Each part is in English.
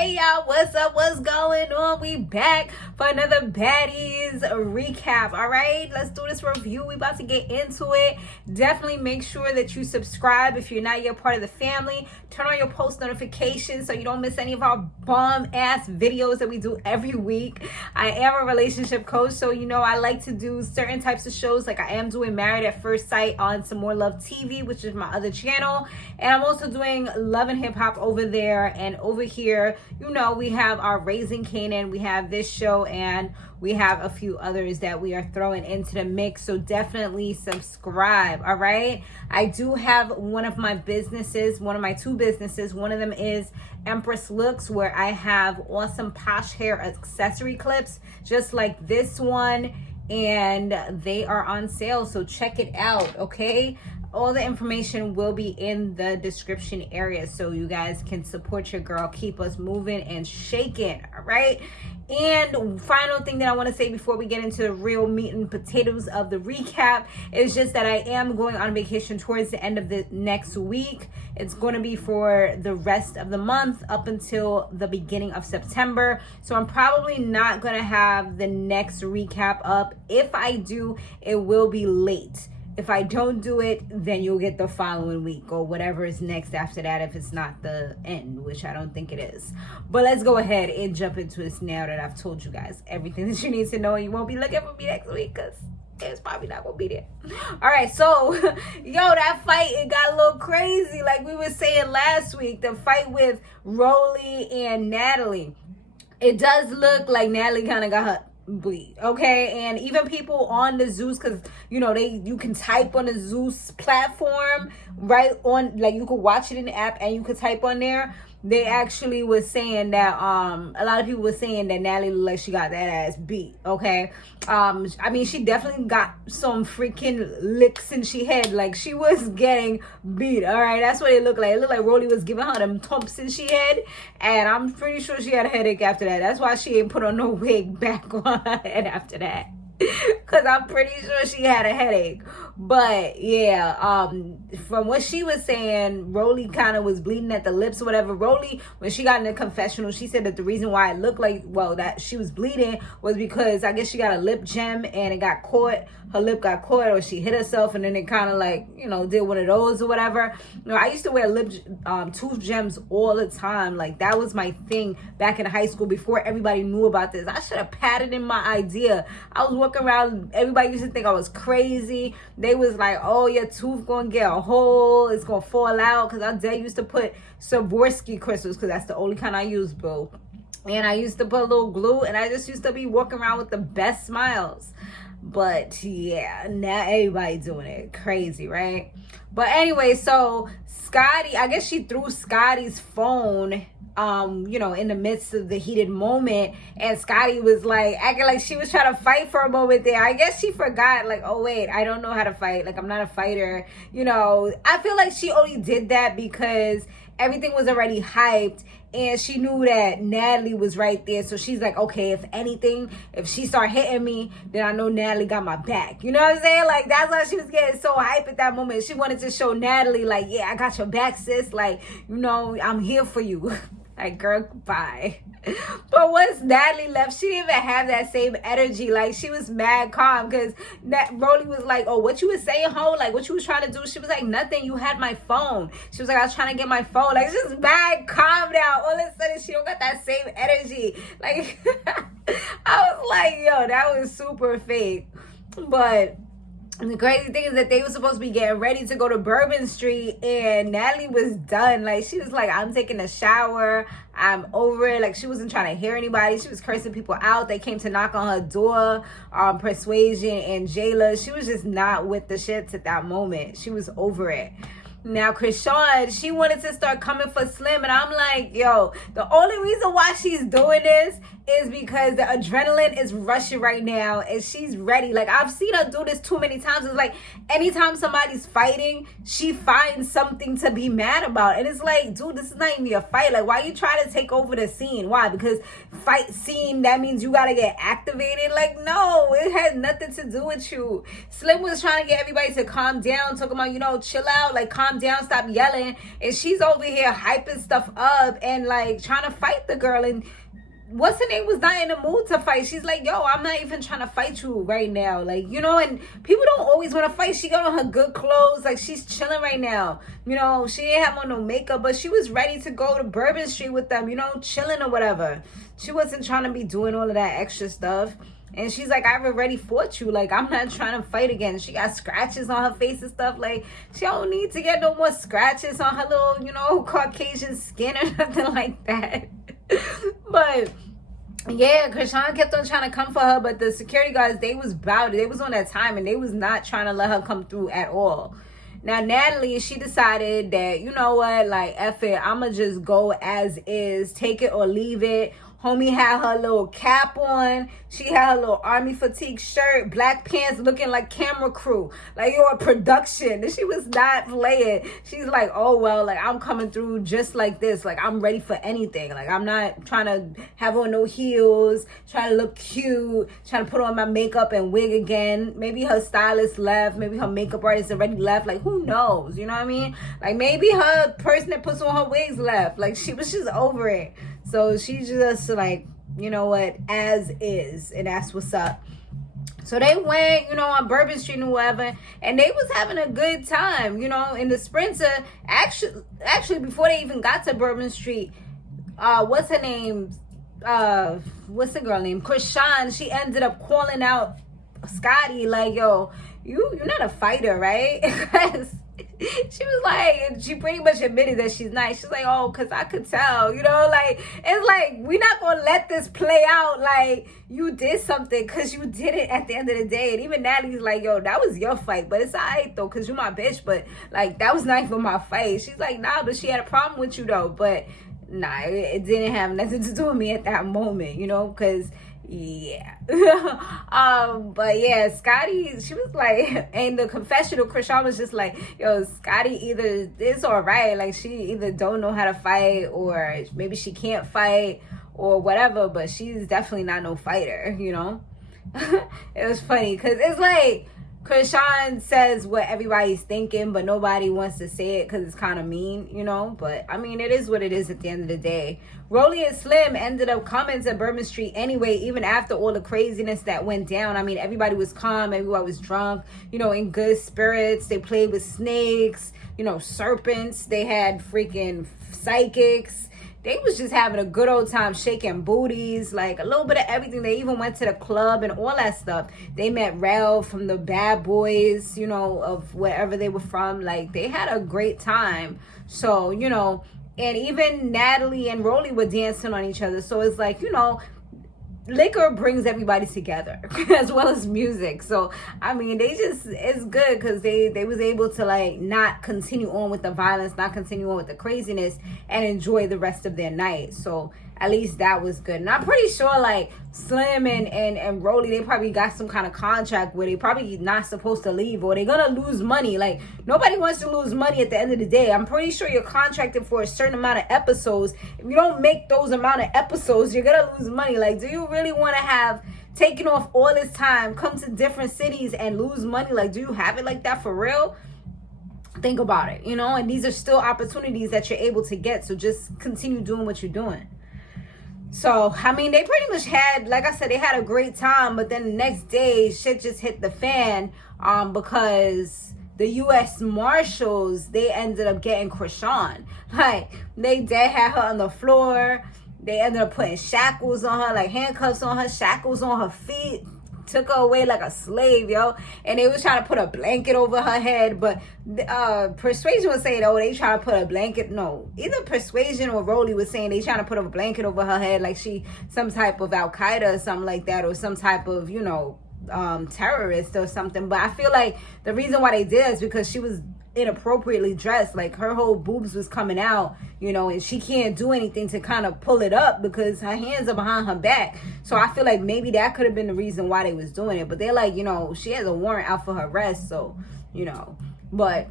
Hey y'all, what's up? What's going on? We back for another Baddies recap. All right, let's do this review. We about to get into it. Definitely make sure that you subscribe if you're not yet part of the family. Turn on your post notifications so you don't miss any of our bomb ass videos that we do every week. I am a relationship coach, so you know I like to do certain types of shows. Like I am doing Married at First Sight on Samore Love TV, which is my other channel, and I'm also doing Love and Hip Hop over there. And over here, you know, we have our Raising Canaan, we have this show, and we have a few others that we are throwing into the mix. So definitely subscribe. All right, I do have one of my businesses, one of my two businesses. One of them is Empress Looks, where I have awesome posh hair accessory clips just like this one, and they are on sale, so check it out. Okay, all the information will be in the description area so you guys can support your girl, keep us moving and shaking. All right, and final thing that I want to say before we get into the real meat and potatoes of the recap is just that I am going on vacation towards the end of the next week. It's going to be for the rest of the month up until the beginning of September, so I'm probably not going to have the next recap up. If I do, it will be late. If I don't do it, then you'll get the following week or whatever is next after that, if it's not the end, which I don't think it is. But let's go ahead and jump into this now that I've told you guys everything that you need to know, and you won't be looking for me next week because it's probably not gonna be there. All right, so yo, that fight, it got a little crazy. Like we were saying last week, the fight with Rollie and Natalie, it does look like Natalie kind of got her bleed, okay? And even people on the Zeus, because you know you can type on the Zeus platform, right? On, like, you could watch it in the app and you could type on there. They actually was saying that a lot of people were saying that Natalie looked like she got that ass beat. Okay, I mean, she definitely got some freaking licks in she head. Like she was getting beat. All right, that's what it looked like. It looked like Rollie was giving her them thumps in she head, and I'm pretty sure she had a headache after that. That's why she ain't put on no wig back on her head after that. Because I'm pretty sure she had a headache. But yeah, from what she was saying, Rollie kind of was bleeding at the lips or whatever. Rollie, when she got in the confessional, she said that the reason why it looked like, well, that she was bleeding was because I guess she got a lip gem and it got caught. Her lip got caught, or she hit herself, and then it kind of, like, you know, did one of those or whatever. You know, I used to wear tooth gems all the time. Like that was my thing back in high school before everybody knew about this. I should have padded in my idea. I was walking around, everybody used to think I was crazy. They was like, oh, your tooth gonna get a hole, it's gonna fall out, because I used to put Swarovski crystals, because that's the only kind I use, bro. And I used to put a little glue, and I just used to be walking around with the best smiles. But yeah, now everybody doing it crazy, right? But anyway, so Scotty, I guess she threw Scotty's phone you know, in the midst of the heated moment, and Scotty was like acting like she was trying to fight for a moment there. I guess she forgot, like, oh wait, I don't know how to fight, like I'm not a fighter, you know. I feel like she only did that because everything was already hyped and she knew that Natalie was right there. So she's like, okay, if anything, if she start hitting me, then I know Natalie got my back. You know what I'm saying? Like, that's why she was getting so hyped at that moment. She wanted to show Natalie, like, yeah, I got your back, sis. Like, you know, I'm here for you. Like, girl, bye. But once Natalie left, she didn't even have that same energy. Like, she was mad calm, because Rollie was like, oh, what you was saying, ho? Like, what you was trying to do? She was like, nothing, you had my phone. She was like, I was trying to get my phone. Like, she's just mad calm now. All of a sudden, she don't got that same energy. Like, I was like, yo, that was super fake. But the crazy thing is that they were supposed to be getting ready to go to Bourbon Street, and Natalie was done. Like, she was like, I'm taking a shower, I'm over it. Like, she wasn't trying to hear anybody. She was cursing people out. They came to knock on her door, Persuasion and Jayla. She was just not with the shits at that moment. She was over it. Now, Creshon, she wanted to start coming for Slim, and I'm like, yo, the only reason why she's doing this is because the adrenaline is rushing right now and she's ready. Like, I've seen her do this too many times. It's like anytime somebody's fighting, she finds something to be mad about. And it's like, dude, this is not even a fight. Like, why you trying to take over the scene? Why? Because fight scene, that means you gotta get activated? Like, no, it has nothing to do with you. Slim was trying to get everybody to calm down, talking about, you know, chill out, like, calm down, stop yelling. And she's over here hyping stuff up and like trying to fight the girl. And what's her name was not in the mood to fight. She's like, yo, I'm not even trying to fight you right now. Like, you know, and people don't always want to fight. She got on her good clothes. Like, she's chilling right now. You know, she didn't have on no makeup, but she was ready to go to Bourbon Street with them, you know, chilling or whatever. She wasn't trying to be doing all of that extra stuff. And she's like, I've already fought you. Like, I'm not trying to fight again. She got scratches on her face and stuff. Like, she don't need to get no more scratches on her little, you know, Caucasian skin or nothing like that. But yeah, Creshon kept on trying to come for her, but the security guards, they was about it. They was on that time and they was not trying to let her come through at all. Now, Natalie, she decided that, you know what, like, F it, I'ma just go as is, take it or leave it. Homie had her little cap on. She had her little army fatigue shirt, black pants, looking like camera crew. Like, you're a production. And she was not playing. She's like, oh, well, like, I'm coming through just like this. Like, I'm ready for anything. Like, I'm not trying to have on no heels, trying to look cute, trying to put on my makeup and wig again. Maybe her stylist left. Maybe her makeup artist already left. Like, who knows? You know what I mean? Like, maybe her person that puts on her wigs left. Like, she was just over it. So she's just like, you know what, as is, and that's what's up. So they went, you know, on Bourbon Street and whatever, and they was having a good time, you know. In the Sprinter, actually before they even got to Bourbon Street, what's her name? What's the girl name? Creshon. She ended up calling out Scotty, like, yo, you're not a fighter, right? Because she was like, she pretty much admitted that she's nice. She's like, oh, because I could tell, you know, like, it's like, we're not going to let this play out like you did something, because you did it at the end of the day. And even Natalie's like, yo, that was your fight, but it's all right, though, because you're my bitch, but, like, that was not even my fight. She's like, nah, but she had a problem with you, though, but, nah, it didn't have nothing to do with me at that moment, you know, because, yeah. But yeah, Scotty, she was like, and the confessional, Creshon was just like, yo, Scotty either is all right, like, she either don't know how to fight, or maybe she can't fight, or whatever, but she's definitely not no fighter, you know. It was funny because it's like Creshon says what everybody's thinking, but nobody wants to say it because it's kind of mean, you know. But I mean, it is what it is at the end of the day. Rollie and Slim ended up coming to Bourbon Street anyway, even after all the craziness that went down. I mean, everybody was calm, everybody was drunk, you know, in good spirits. They played with snakes, you know, serpents. They had freaking psychics. They was just having a good old time, shaking booties, like a little bit of everything. They even went to the club and all that stuff. They met Rel from the Bad Boys, you know, of wherever they were from. Like, they had a great time. So, you know, and even Natalie and Rollie were dancing on each other. So it's like, you know, liquor brings everybody together as well as music. So I mean, they just, it's good because they was able to like not continue on with the violence, not continue on with the craziness, and enjoy the rest of their night. So at least that was good. And I'm pretty sure like Slim and Rollie, they probably got some kind of contract where they probably not supposed to leave, or they're gonna lose money. Like, nobody wants to lose money at the end of the day. I'm pretty sure you're contracted for a certain amount of episodes. If you don't make those amount of episodes, you're gonna lose money. Like, do you really want to have taken off all this time, come to different cities and lose money? Like, do you have it like that for real? Think about it, you know. And these are still opportunities that you're able to get, so just continue doing what you're doing. So, I mean, they pretty much had, like I said, they had a great time, but then the next day, shit just hit the fan, because the U.S. Marshals, they ended up getting Creshon. Like, they dead had her on the floor. They ended up putting shackles on her, like handcuffs on her, shackles on her feet. Took her away like a slave, yo. And they was trying to put a blanket over her head, but Persuasion was saying, oh, they trying to put a blanket. No, either Persuasion or Rollie was saying they trying to put a blanket over her head, like she some type of Al-Qaeda or something like that, or some type of, you know, terrorist or something. But I feel like the reason why they did is because she was inappropriately dressed. Like, her whole boobs was coming out, you know, and she can't do anything to kind of pull it up because her hands are behind her back. So I feel like maybe that could have been the reason why they was doing it. But they're like, you know, she has a warrant out for her arrest, so, you know. But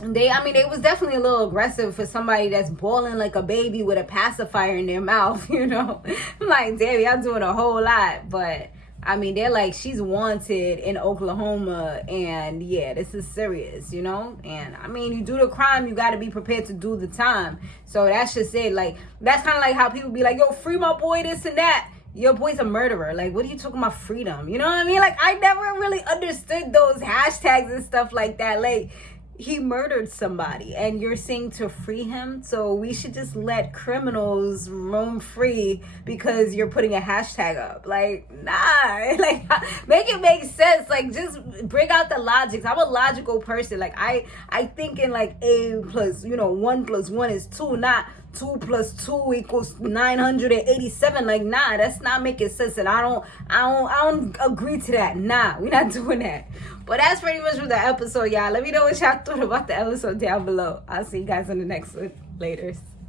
they was definitely a little aggressive for somebody that's bawling like a baby with a pacifier in their mouth, you know. I'm like, damn, y'all doing a whole lot. But I mean, they're like, she's wanted in Oklahoma, and yeah, this is serious, you know? And I mean, you do the crime, you got to be prepared to do the time. So that's just it. Like, that's kind of like how people be like, yo, free my boy, this and that. Your boy's a murderer. Like, what are you talking about freedom? You know what I mean? Like, I never really understood those hashtags and stuff like that. Like, he murdered somebody and you're saying to free him, so we should just let criminals roam free because you're putting a hashtag up. Like, nah. Like, make it make sense. Like, just bring out the logics. I'm a logical person. Like, I think in like A plus, you know, 1 + 1 is 2, not 2 + 2 = 987. Like, nah, that's not making sense, and I don't agree to that. Nah, we're not doing that. But that's pretty much for the episode, y'all. Let me know what y'all thought about the episode down below. I'll see you guys in the next one. Later.